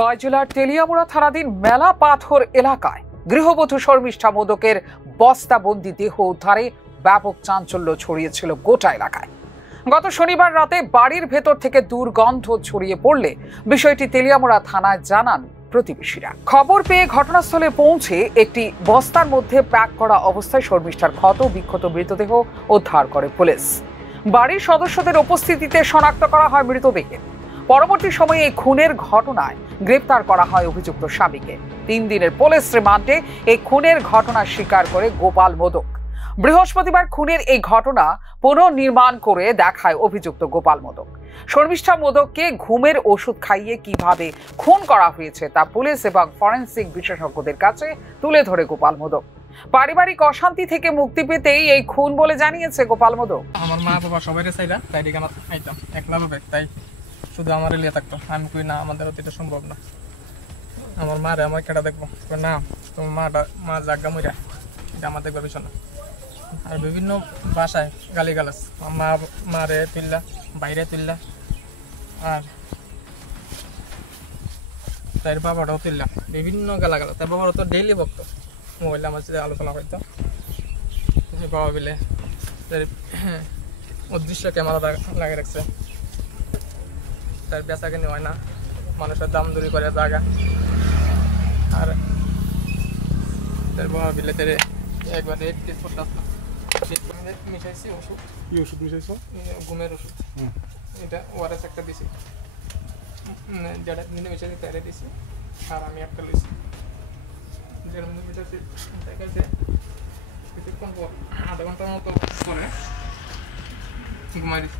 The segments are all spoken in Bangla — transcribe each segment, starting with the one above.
খোয়াই জেলার তেলিয়ামুড়া থানাধীন মেলা পাথর এলাকায় গৃহবধূ শর্মিষ্ঠা মোদকের বস্তাবন্দি দেহ উদ্ধারে ব্যাপক চাঞ্চল্য ছড়িয়েছিল গোটা এলাকায়। গত শনিবার রাতে বাড়ির ভেতর থেকে দুর্গন্ধ ছড়িয়ে পড়লে বিষয়টি তেলিয়ামুড়া থানায় জানান প্রতিবেশীরা। খবর পেয়ে ঘটনাস্থলে পৌঁছে একটি বস্তার মধ্যে প্যাক করা অবস্থায় শর্মিষ্ঠার ক্ষত বিক্ষত মৃতদেহ উদ্ধার করে পুলিশ। বাড়ির সদস্যদের উপস্থিতিতে শনাক্ত করা হয় মৃতদেহের। পরবর্তী সময়ে এই খুনের ঘটনায় গ্রেপ্তার করা হয় অভিযুক্ত স্বামীকে। 3 দিনের পুলিশ রিমান্ডে এই খুনের ঘটনা স্বীকার করে গোপাল মোদক। বৃহস্পতিবার খুনের এই ঘটনা পুনর্নির্মাণ করে দেখায় অভিযুক্ত গোপাল মোদক। শর্মিষ্ঠা মোদককে ঘুমের ওষুধ খাইয়ে কিভাবে খুন করা হয়েছে তা পুলিশ এবং ফরেনসিক বিশেষজ্ঞদের কাছে তুলে ধরে গোপাল মোদক। পারিবারিক অশান্তি থেকে মুক্তি পেতেই এই খুন বলে জানিয়েছে গোপাল মোদক। আমার মা বাবা সবাই চাইলা তাই দিকে আমার আইতাম একলা ভাবে, তাই শুধু আমার লিয়ে থাকতো। আমি কই না, আমাদের এটা সম্ভব না, আমার মারে আমার কেটা দেখবো না, তোমার মা জাগা মইরা এটা আমার দেখবার বিষয় না। আর বিভিন্ন ভাষায় গালিগালাজ, মারে তুললা, বাইরে তুললা, আর তার বাবাটাও তুললা, বিভিন্ন গালাগালা। তার বাবারও তো ডেইলি ভক্ত, মোবাইলে আমার সাথে আলোচনা করতো। বাবা বিলে অদৃশ্য ক্যামেরা লাগিয়ে রাখছে, তার বেচা কিনে হয় না, মানুষের দাম দূরি করে জায়গা। আর তার বাবা বিলে তার একবার মিশাইছি ওষুধ, ওষুধ মিশাইছো, ঘুমের ওষুধ, এটা ওআরএস একটা দিছি, যেটা মিশাইছি তাইলে দিছি, আর আমি একটা লইছি। যেটা মিশাইছি দেখাচ্ছে কিছুক্ষণ পর, আধা ঘন্টার মতো পরে ঘুমাই দিছি।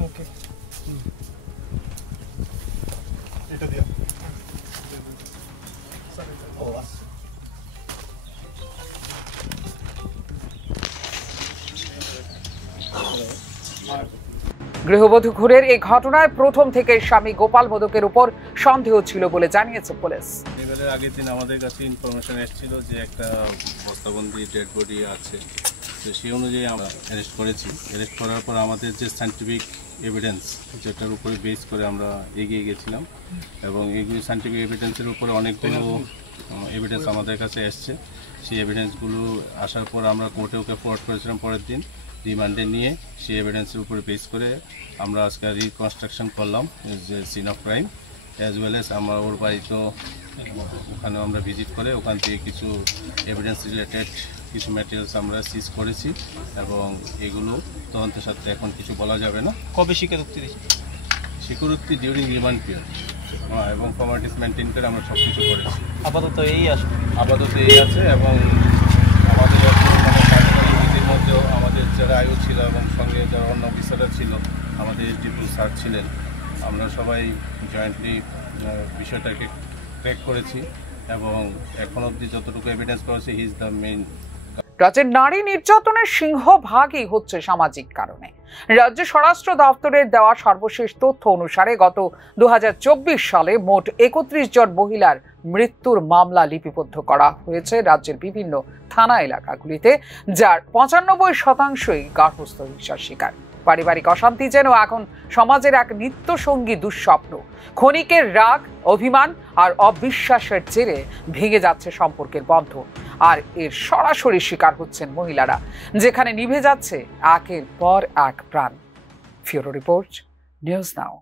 মুখে এটা দিয়া গৃহবধূ খুনের এই ঘটনায় প্রথম থেকে স্বামী গোপাল মোদকের উপর সন্দেহ ছিল বলে জানিয়েছে পুলিশ। এবারে আগের দিন আমাদের কাছে ইনফরমেশন এসেছিল যে একটা বস্তাবন্দি ডেড বডি আছে, তো সেই অনুযায়ী আমরা অ্যারেস্ট করেছি। অ্যারেস্ট করার পর আমাদের যে সায়েন্টিফিক এভিডেন্স, যেটার উপরে বেস করে আমরা এগিয়ে গেছিলাম, এবং এগুলি সায়েন্টিফিক এভিডেন্সের উপরে অনেকগুলো এভিডেন্স আমাদের কাছে এসছে। সেই এভিডেন্সগুলো আসার পর আমরা কোর্টে ওকে ফরওয়ার্ড করেছিলাম। পরের দিন রিমান্ডে নিয়ে সেই এভিডেন্সের উপরে বেস করে আমরা আজকে রিকনস্ট্রাকশন করলাম যে scene of crime, as well as আমরা ওর বাড়িতেও ওখানেও আমরা ভিজিট করে ওখান থেকে কিছু এভিডেন্স রিলেটেড কিছু ম্যাটেরিয়ালস আমরা সিজ করেছি, এবং এগুলো তদন্তের সাথে এখন কিছু বলা যাবে না। কবে স্বীকারোক্তি দিয়েছি? স্বীকারোক্তি ডিউরিং রিমান্ড পিরিয়ড, এবং ফর্মালিটিস মেনটেন করে আমরা সব কিছু করেছি। আপাতত এই আছে, এবং আমাদের বিধির মধ্যেও আমাদের যারা আয়ু ছিল এবং সঙ্গে যারা অন্য অফিসাররা ছিল, আমাদের এসডিপিও স্যার ছিলেন, আমরা সবাই জয়েন্টলি বিষয়টাকে ট্র্যাক করেছি, এবং এখন অবধি যতটুকু এভিডেন্স করেছে হি ইজ দ্য মেইন। রাজ্যের নারী নির্যাতনের সিংহভাগই হচ্ছে সামাজিক কারণে। রাজ্য স্বরাষ্ট্র দপ্তরের দেওয়া সর্বশেষ তথ্য অনুসারে গত 2024 সালে মোট 31 জন মহিলার মৃত্যুর মামলা লিপিবদ্ধ করা হয়েছে রাজ্যের বিভিন্ন থানা এলাকাগুলিতে, যার 95% গার্হস্থ্য হিংসার শিকার। পারিবারিক অশান্তি যেন এখন সমাজের এক নিত্যসঙ্গী দুঃস্বপ্ন। ক্ষণিকের রাগ, অভিমান আর অবিশ্বাসের জেরে ভেঙে যাচ্ছে সম্পর্কের বন্ধন, আর এর সরাসরি শিকার হচ্ছেন মহিলারা, যেখানে নিভে যাচ্ছে একের পর এক প্রাণ। ফিউরো রিপোর্ট, নিউজ নাও।